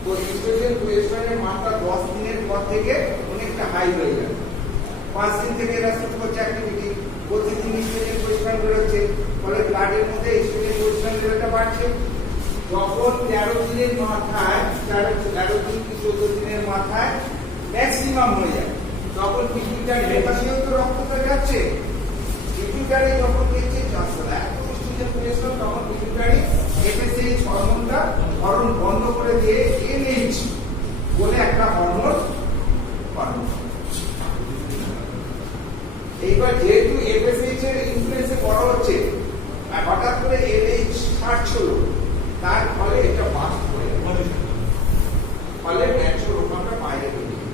তো ইস্ট্রোজেন প্রোজেস্টেরনের মাত্রা 10 দিনের পর থেকে অনেকটা হাই হয়ে যায়। 5 দিন থেকে এরা শুরু করছে অ্যাক্টিভিটি, প্রতিদিন ইস্ট্রোজেন প্রোজেস্টেরন বেরোচ্ছে, ফলে ব্লাডের মধ্যে ইস্ট্রোজেন প্রোজেস্টেরন লেভেলটা বাড়ছে। যখন 13 দিনের মাথায় 13 দিন কি 14 দিনের মাথায় ম্যাক্সিমাম হয়ে যায়, তখন পিটুইটারি একাশিও তো রক্তটা যাচ্ছে, পিটুইটারি যখন দেখছে চাষরা এত ইস্ট্রোজেন প্রোজেস্টেরন, তখন পিটুইটারি এফএসএইচ হরমোনটা হরমোন বন্ধ করে দিয়ে এনএইচ বলে একটা হরমোন বাড়ায়। এইবার যেহেতু এফএসএইচ এর ইনফ্লুয়েন্সে বড় হচ্ছে আর হঠাৎ করে এনএইচ ছাড়ছিল, তার ফলে এটা বাস্ট হয়ে যায়, ফলে ন্যাচুরাল ওখানটা বাইরে বেরিয়ে যায়।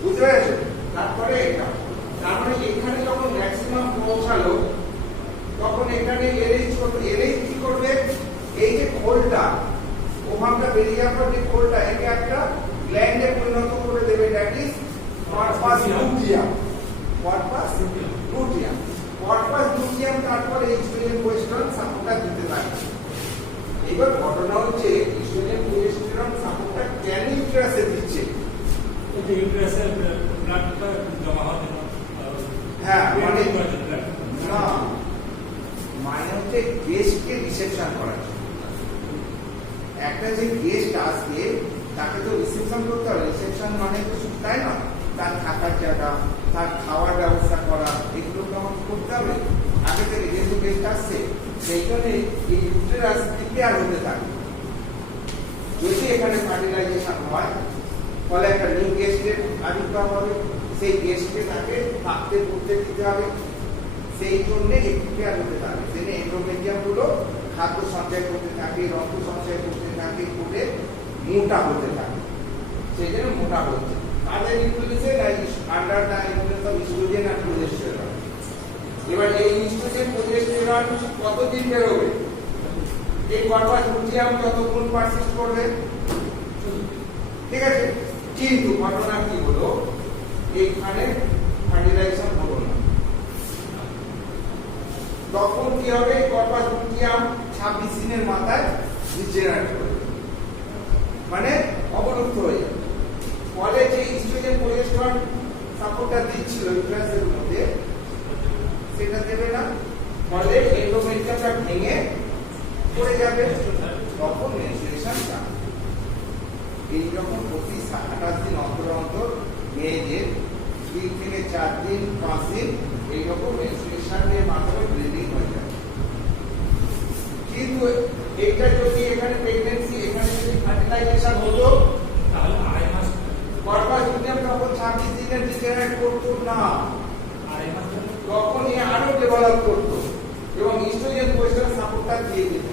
বুঝতে পেরেছো? তারপরে এটা তার মানে এখানে যখন ম্যাক্সিমাম পৌঁছালো, তখন এখানে এনএইচ কি করবে? এই যে খোলটা ওখানটা বেরিয়ে যাওয়ার পর যে খোলটা, একে একটা গ্ল্যান্ডে পরিণত করে দেবে, that is corpus luteum. Corpus luteum, corpus luteum তারপরে ইস্ট্রোজেন প্রোজেস্টেরন সাপোর্টটা দিতে থাকে। এবার ঘটনা হচ্ছে ইস্ট্রোজেন প্রোজেস্টেরন সাপোর্টটা কেন ইউটেরাসে দিচ্ছে? ওই ইউটেরাসের ব্লাডটা জমা হয় না। হ্যাঁ, মানে না, মানে হচ্ছে গেস্টকে রিসেপশন করার জন্য। একটা যে গেস্ট আসবে তাকে তো রিসেপশন করতে হবে, রিসেপশন মানে তো শুধু তাই না, তার থাকার জায়গা, তার খাওয়ার ব্যবস্থা করা, এগুলো তো আমাকে করতে হবে আগে থেকে, যেহেতু গেস্ট আসছে। সেই জন্য এই ইউটেরাস প্রিপেয়ার হতে থাকে। যদি এখানে ফার্টিলাইজেশন হয়, ফলে একটা নিউ গেস্টের আবির্ভাব হবে, সেই গেস্টকে তাকে থাকতে পড়তে দিতে হবে, সেই জন্য প্রিপেয়ার হতে থাকে। সেই এন্ডোমেট্রিয়াম গুলো খাদ্য সঞ্চয় করতে থাকে, রক্ত সঞ্চয় করতে থাকে, করে মোটা হতে থাকে, সেই জন্য মোটা হচ্ছে। তাদের ইনফ্লুয়েন্সে under the influence of estrogen আর প্রোজেস্টেরন। এবার এই ইস্ট্রোজেন প্রোজেস্টেরন কতদিন বেরোবে? এই কর্পাস লুটিয়াম যতক্ষণ পারসিস্ট করবে, ঠিক আছে। কিন্তু ঘটনা কি হলো, এইখানে ফার্টিলাইজেশন হলো না, তখন কি হবে? কর্পাস লুটিয়াম 26 দিনের মাথায় ডিজেনারেট করবে, মানে অবলুপ্ত হয়ে যাবে। ফলে যে ইস্ট্রোজেন প্রোজেস্টেরন সাপোর্টটা দিচ্ছিল ইউটেরাসের মধ্যে, সেটা দেবে না, ফলে এন্ডোমেট্রিয়ামটা ভেঙে পড়ে যাবে, তখন মেনস্ট্রুয়েশন যাবে। এইরকম প্রতি 28 দিন অন্তর অন্তর মেয়েদের 3 থেকে 4 দিন 5 দিন এইরকম মেনস্ট্রুয়েশনের মাধ্যমে ব্লিডিং হয়ে যায়। কিন্তু এইটা যদি এখানে প্রেগন্যান্সি, এখানে যদি ফার্টিলাইজেশন হতো, তাহলে 2.5 মাস, কর্পাস লুটিয়াম তখন 26 দিনের ডিজেনারেট করতো না, 2.5 মাস তখনই আরো ডেভেলপ করতো এবং ইস্ট্রোজেন প্রোজেস্টেরন সাপোর্টটা দিয়ে দিত,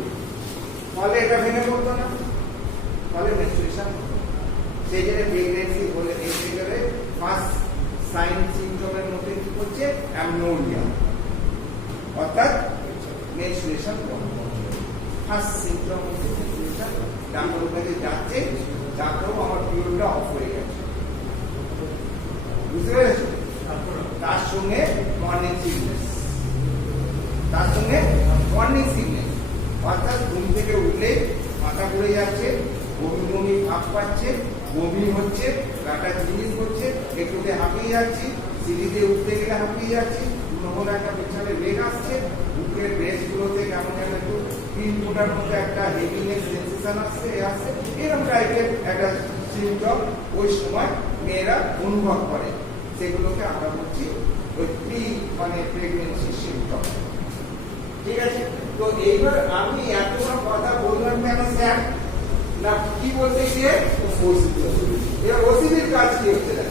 ফলে এটা ভেঙে পড়তো না, ফলে মেনস্ট্রুয়েশন হতো। সেই জন্য প্রেগন্যান্সি বলে দেখতে গেলে ফার্স্ট সাইন সিম্পটমের মধ্যে কি হচ্ছে? অ্যামনোরিয়া, অর্থাৎ মেনস্ট্রুয়েশন বন্ধ। ফার্স্ট সিম্পটম হচ্ছে মেনস্ট্রুয়েশন, ডাক্তারের কাছে যাচ্ছে, ডাক্তারও আমার পিরিয়ডটা অফ হয়ে গেছে, বুঝতে পেরেছো? তার সঙ্গে মর্নিং সিকনেস, তার সঙ্গে মর্নিং সিকনেস, অর্থাৎ ঘুম থেকে উঠলে মাথা ঘুরে যাচ্ছে, বমি বমি ভাব পাচ্ছে, বমি হচ্ছে, গাটা জিনিস হচ্ছে, একটুতে হাঁপিয়ে যাচ্ছি, সিঁড়িতে উঠতে গেলে হাঁপিয়ে যাচ্ছি, নহল একটা পেছনে লেগ আসছে, বুকের ব্রেস্ট গুলোতে কেমন যেন একটু পিন ফোটার মধ্যে একটা হেভিনেস সেন্সেশন আসছে, এরকম টাইপের একটা সিমটম ওই সময় মেয়েরা অনুভব করে। সেগুলোকে আমরা বলছি ওই মানে প্রেগনেন্সি সিমটম, ঠিক আছে। তো এইবার আমি এতটা কথা বললাম কেন স্যার? না কি বলতে গিয়ে এবার ওসিডির কাজ কি হচ্ছে না,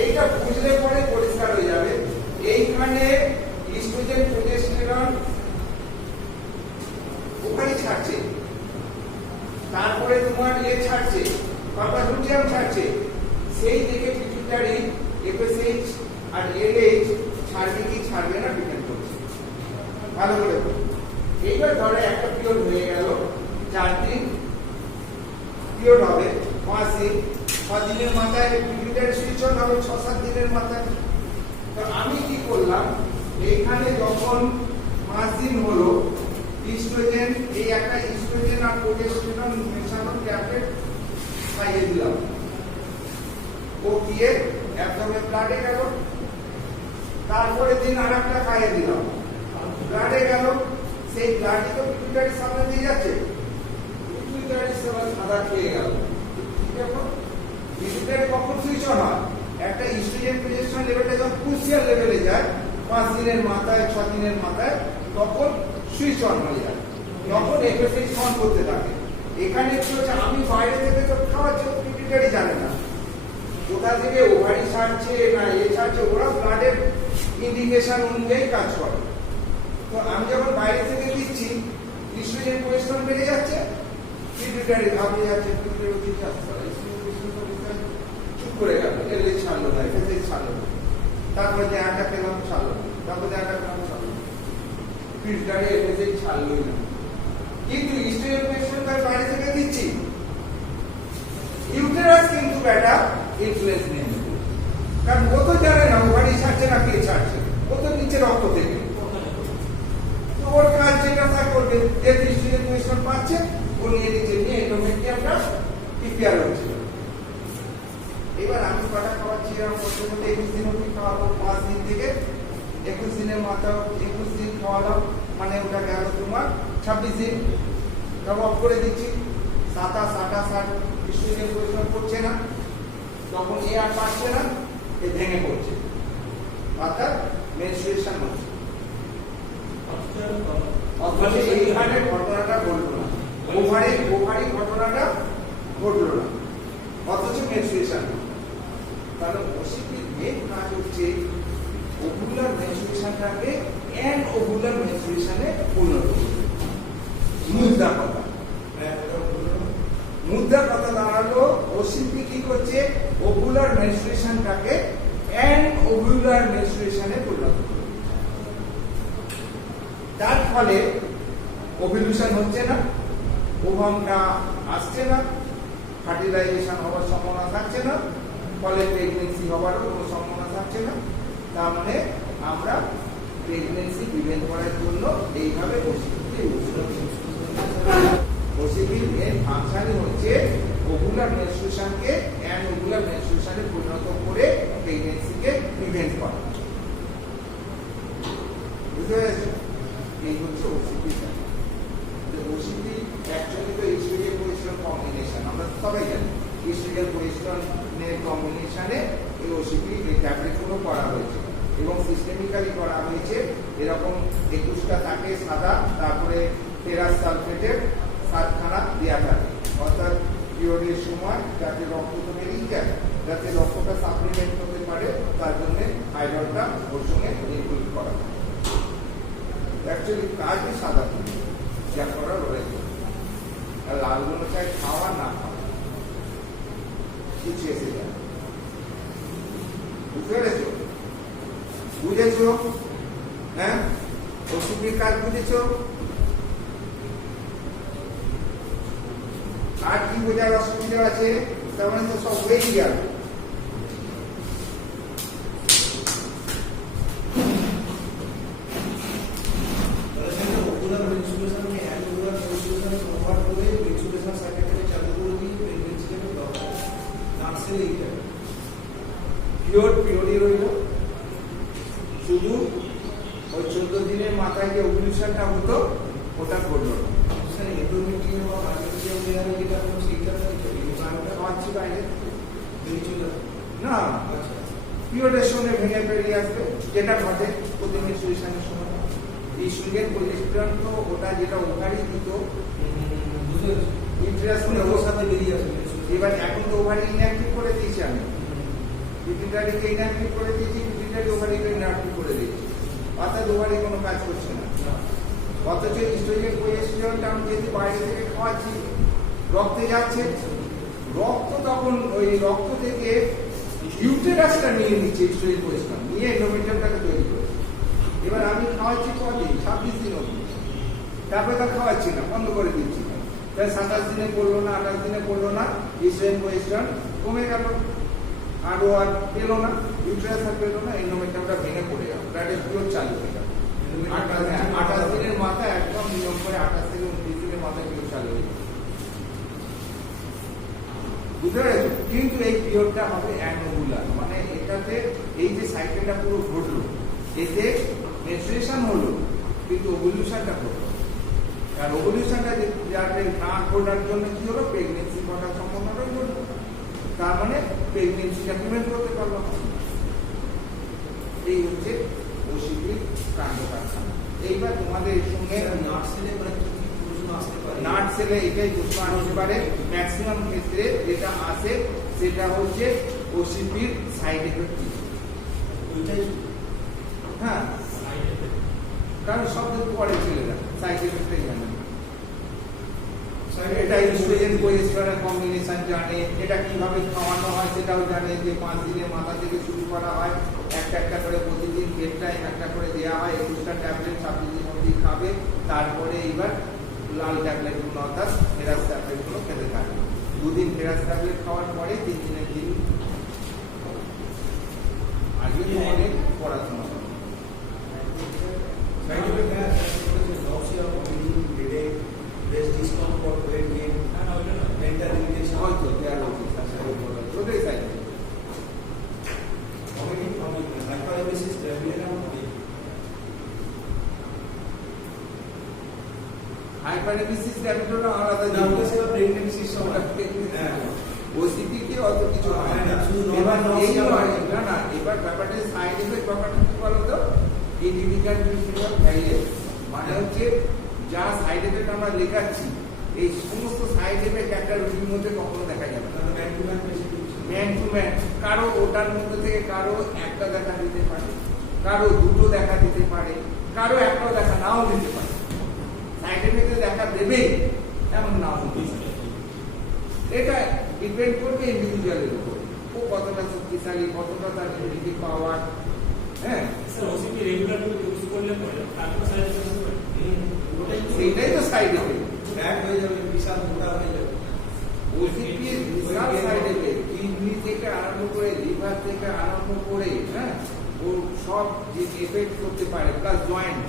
এইটা বুঝলে পরে পরিষ্কার হয়ে যাবে। এইখানে ইস্ট্রোজেন প্রোজেস্টেরন ওখানে ছাড়ছে, তারপরে তোমার ছাড়ছে, কর্পাস লুটিয়াম ছাড়ছে, সেই দিকে পিটুইটারি FSH আর LH ছাড়বে কি ছাড়বে না ডিপেন্ড করছে। ভালো করে বলুন। এইবার ধরো একটা পিরিয়ড হয়ে গেল 4 দিন, পিরিয়ড হবে 5 দিন, 5 দিনের মাথায় পিরিয়ডের সুইচ অন হবে 6-7 দিনের মাথায়। তো আমি কি করলাম, এইখানে যখন 5 দিন হলো ইস্ট্রোজেন, এই একটা ইস্ট্রোজেন আর প্রোজেস্টেরন মেশানো ট্যাবলেট খাইয়ে দিলাম, ও গিয়ে একদমে ব্লাডে গেল। তারপরে দিন আর একটা খাইয়ে দিলাম, ব্লাডে গেল। সেই ব্লাডই তো পিটুইটারি সামনে দিয়ে যাচ্ছে, পিটুইটারি সেবা সাদা খেয়ে গেল। পিটুইটারি কখন সুইচ অন হয়? একটা ইস্ট্রোজেন প্রোজেস্টেরন লেভেলটা যখন ক্রুশিয়াল লেভেলে যায় 5 দিনের মাথায় 6 দিনের মাথায়, তখন সুইচ অন হয়ে যায়, তখন FSH অন করতে থাকে। এখানে কি হচ্ছে, আমি বাইরে থেকে তো খাওয়াচ্ছি, পিটুইটারি জানে না কোথা থেকে ওভারি ছাড়ছে না এ ছাড়ছে, ওরা ব্লাডের ইন্ডিকেশন অনুযায়ী কাজ করে। তো আমি যখন বাইরে থেকে দিচ্ছি, ইস্ট্রোজেন প্রোজেস্টেরন বেড়ে যাচ্ছে, পিটুইটারি ঘাবড়ে যাচ্ছে, পিটুইটারি দিকে আসছে, চুপ করে গেল, এলে ছাড়লো না, FSH ছাড়লো না। তারপরে দেয়াটা পেলাম ছাড়লো না, তারপরে দেয়াটা পেলাম ছাড়লো না, পিটুইটারি FSH ছাড়লোই না। কিন্তু ইস্ট্রোজেন প্রোজেস্টেরন তার বাইরে থেকে দিচ্ছি, ইউটেরাস কিন্তু ব্যাটা ইনফ্লুয়েন্স নেই, কারণ ও তো জানে না ওভারি ছাড়ছে না কে ছাড়ছে, ও তো নিচে রক্ত থেকে। তো ওর কাজ যেটা তা করবে, যে ইস্ট্রোজেন প্রোজেস্টেরন পাচ্ছে ও নিয়ে নিচে নিয়ে এন্ডোমেট্রিয়ামটা প্রিপেয়ার হচ্ছে। এবার আমি কটা খাওয়াচ্ছি, প্রথমে 21 দিন অবধি খাওয়াবো, 5 দিন থেকে 21 দিনের মাথা 21 দিন খাওয়ালাম, মানে ওটা গেল তোমার 26 দিন। তবে অফ করে দিচ্ছি, 27, 28 ইস্ট্রোজেন প্রোজেস্টেরন করছে না, তখন এ আর পাচ্ছে না, এ ভেঙে পড়ছে, অর্থাৎ মেনস্ট্রুয়েশন হচ্ছে। অথচ এইখানে ঘটনাটা ঘটলো না, ওভারি ঘটনাটা ঘটলো না, অথচ মেনস্ট্রুয়েশন। তাহলে ওসিপির মেন কাজ হচ্ছে ওভুলার মেনস্ট্রুয়েশনটাকে অ্যানওভুলার মেনস্ট্রুয়েশনে পরিণত করবে। মুদ্রা কথা দাঁড়ালো, ওসিপি কি করছে, ওভুলার মেনস্ট্রুয়েশনটাকে অ্যানওভুলার মেনস্ট্রুয়েশনে পরিণত করবে। তার ফলে ওভুলেশন হচ্ছে না, ওভামটা আসছে না, ফার্টিলাইজেশন হওয়ার সম্ভাবনা থাকছে না, ফলে প্রেগনেন্সি হওয়ারও কোনো সম্ভাবনা থাকছে না। তার মানে আমরা প্রেগনেন্সি প্রিভেন্ট করার জন্য এইভাবে ওসিপির মেন ফাংশনই হচ্ছে ওভুলার মেনস্ট্রুয়েশনকে অ্যানওভুলার মেনস্ট্রুয়েশনে পরিণত করে প্রেগনেন্সিকে প্রিভেন্ট করা। বুঝতে পেরেছো? এই হচ্ছে ওসিপি। ওসিপি অ্যাকচুয়ালি তো ইস্ট্রোজেন প্রোজেস্টেরন কম্বিনেশন, আমরা সবাই জানি ইস্ট্রোজেন প্রোজেস্টেরনের কম্বিনেশনে এই ওসিপি এই ট্যাবলেটগুলো করা হয়েছে এবং সিস্টেমিক্যালি করা হয়েছে। এরকম 21টা থাকে সাদা, তারপরে ফেরাস সালফেটের 7খানা দেওয়া থাকে, অর্থাৎ পিরিয়ডের সময় যাতে রক্ত তো বেরিয়ে যায়, যাতে রক্তটা সাপ্লিমেন্ট করতে পারে, তার জন্য আয়রনটা ওর সঙ্গে ইনক্লুড করা হয়। অ্যাকচুয়ালি কাজই সাদা যা করা রয়েছে, আর লালগুলো চাই খাওয়া না খাওয়া কিছু এসে যায়। বুঝতে পেরেছো? বুঝেছো? হ্যাঁ, ওষুধের কাজ বুঝেছো? আর কি বোঝার অসুবিধা আছে? তার মানে তো সব হয়েই গেল। পিরিয়ডই রইল, শুধু ওই 14 দিনের মাথায় যে ওভুলেশনটা হতো ওটা ঘটলো না। না, পিরিয়ডের সঙ্গে ভেঙে বেরিয়ে আসবে, যেটা ঘটে প্রতি মেনস্ট্রুয়েশনের সময়। ইস্ট্রোজেন প্রোজেস্টেরন তো ওটা যেটা ওভারি দিত, ইন্টারেস্টে ওর সাথে বেরিয়ে আসবে। এবার এখন তো ওভারি ইনঅ্যাক্টিভ করে দিয়েছি আমি, পিটুইটারিকে ইনঅ্যাক্টিভ করে দিয়েছি, পিটুইটারি ওভারিকে ইনঅ্যাক্টিভ করে দিয়েছি, অর্থাৎ ওভারি কোনো কাজ করছে না। অথচ ইস্ট্রোজেন প্রোজেস্টেরনটা আমি যেহেতু বাইরে থেকে খাওয়াচ্ছি, রক্তে যাচ্ছে, রক্ত তখন ওই রক্ত থেকে ইউটেরাসটা নিয়ে নিচ্ছে এক্সট্রেন কোয়েশ্চন নিয়ে এন্ডোমেট্রিয়ামটাকে তৈরি করেছে। এবার আমি খাওয়াচ্ছি কদিন 26 দিন অবধি, তারপরে তা খাওয়াচ্ছি না, বন্ধ করে দিচ্ছি না, তাই 27 দিনে পড়লো না, 28 দিনে পড়লো না, ইস্ট্রেন কোয়েশ্চন কমে গেল, আরো আর পেলো না, ইউটেরাস আর পেলো না, এন্ডোমেট্রিয়ামটা ভেঙে পড়ে গেল, ব্লাডের পিওর চালু হয়ে গেল। 28 দিনের মাথায় একদম নিয়ম করে 28 থেকে 29 দিনের মাথায় পিওর চালু হয়ে গেল। বুঝতে পেরেছো? কিন্তু এই পিরিয়ডটা হবে অ্যানোভুলার, মানে এটাতে এই যে সাইকেলটা পুরো ঘটলো, এতে মেনস্ট্রুয়েশন হলো কিন্তু ওভুলেশনটা ঘটলো। আর ওভুলেশনটা যাতে না ঘটার জন্য কি হলো, প্রেগনেন্সি ঘটার সম্ভাবনাটাই ঘটলো, তার মানে প্রেগনেন্সিটা প্রিভেন্ট করতে পারলো না। এই হচ্ছে ওসিপির কাণ্ড কারখানা। এইবার তোমাদের সঙ্গে নাট সেলে এটাই প্রশ্ন আসতে পারে, ম্যাক্সিমাম ক্ষেত্রে যেটা আসে সেটা হচ্ছে ওসিপির সাইড এফেক্ট। হ্যাঁ, কারণ সব কিছু পরে ছেলেরা সাইড এফেক্টটাই জানে, এটা ইনস্ট্রোজেন কোয়েস্ট্রনের কম্বিনেশন জানে, এটা কিভাবে খাওয়ানো হয় সেটাও জানে, যে 5 দিনের মাথা থেকে শুরু করা হয়, একটা একটা করে প্রতিদিন বেড টাইম একটা করে দেওয়া হয়, 21টা ট্যাবলেট 26 দিন অবধি খাবে, তারপরে এইবার লাল ট্যাবলেট গুলো অর্থাৎ ফেরাস ট্যাবলেট গুলো খেতে থাকবে। 2 দিন ফেরাস ট্যাবলেট খাওয়ার পরে 3 দিনের দিন আজকে তো অনেক পড়াশোনা হবে। হয়তো দেওয়া উচিত, তার সাথে ওটাই সাইড হাইপারএমিসিস গ্র্যাভিটোরা আলাদা জিনিস, ওসিপি কে অত কিছু হয় না। এবার এই নয়, না না, এবার ব্যাপারটা সাইড এফেক্ট ব্যাপারটা কি বলতো, ইন্ডিভিজুয়াল ভ্যারিয়েন্ট, মানে হচ্ছে যা সাইড এফেক্ট আমরা লেখাচ্ছি এই সমস্ত সাইড এফেক্ট একটা রোগীর মধ্যে কখনো দেখা যাবে না। ম্যান টু ম্যান, কারো ওটার মধ্যে থেকে কারো একটা দেখা দিতে পারে, কারো দুটো দেখা দিতে পারে, কারো একটাও দেখা নাও দিতে পারে। সাইড এফেক্টে দেখা দেবে এমন নাও দিতে পারে। এটা ডিপেন্ড করবে ইন্ডিভিজুয়ালের উপর, ও কতটা শক্তিশালী, কতটা তার ইমিউনিটি পাওয়ার। হ্যাঁ, স্যার ওসিপি রেগুলার ইউজ করলে পরে তারপর সাইড এফেক্ট হতে পারে। সেইটাই তো সাইড এফেক্ট। ব্যাগ হয়ে যাবে, বিশাল মোটা হয়ে যাবে। ওসিপি বিশাল সাইড এফেক্ট, কিডনি থেকে আরম্ভ করে লিভার থেকে আরম্ভ করে, হ্যাঁ, ও সব যে এফেক্ট করতে পারে, প্লাস জয়েন্ট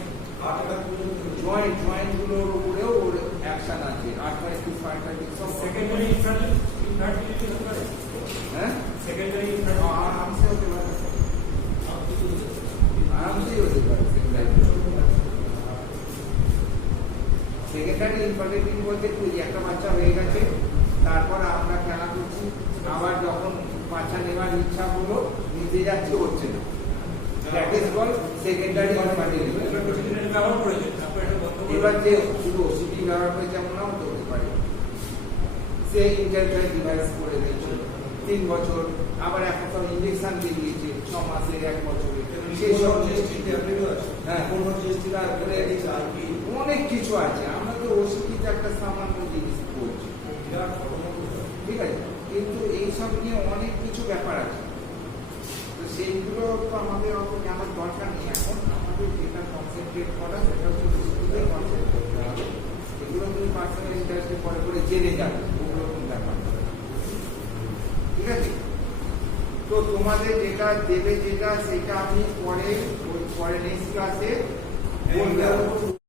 গুলোর উপরেও ওর অ্যাকশন আছে, আর্থ্রাইটিস ফাইটাইটিস সব। সেকেন্ডারি ইনফার্টিলিটি হতে পারে। হ্যাঁ, সেকেন্ডারি আরামসে হতে পারে, আরামসেই হতে পারে সেকেন্ডারি ইনফার্টিলিটি বলতে তুই একটা বাচ্চা হয়ে গেছে, তারপর আমরা খেলা করছি, আবার যখন বাচ্চা নেওয়ার ইচ্ছা হলো নিতে যাচ্ছে, হচ্ছে না, that is called secondary infertility. ব্যবহার করেছে, তারপর এটা বন্ধ করে এবার যে শুধু ওসিপি ব্যবহার করে যেমন নাও তো হতে পারে, সে ইন্টারফেয়ার ডিভাইস করে দিয়েছে 3 বছর, আবার এখন তো ইনজেকশন দিয়ে দিয়েছে 6 মাসের, 1 বছরের, সেই সব হ্যাঁ তারপরে অনেক কিছু আছে। আমরা তো ওসিপিতে একটা সামান্য জিনিস বলছি, ঠিক আছে, কিন্তু এইসব নিয়ে অনেক কিছু ব্যাপার আছে, তো সেইগুলো তো আমাদের অত জানার দরকার নেই। এখন আমাদের যেটা কনসেন্ট্রেট করা সেটা হচ্ছে ওসিপিতে কনসেন্ট্রেট করতে হবে। এগুলো তুমি পার্সোনাল ইন্টারেস্টে পরে করে জেনে যাবে, ওগুলো কোনো ব্যাপার না। ঠিক আছে, তো তোমাদের যেটা দেবে যেটা সেটা আমি পরে নেক্সট ক্লাসে বলবো।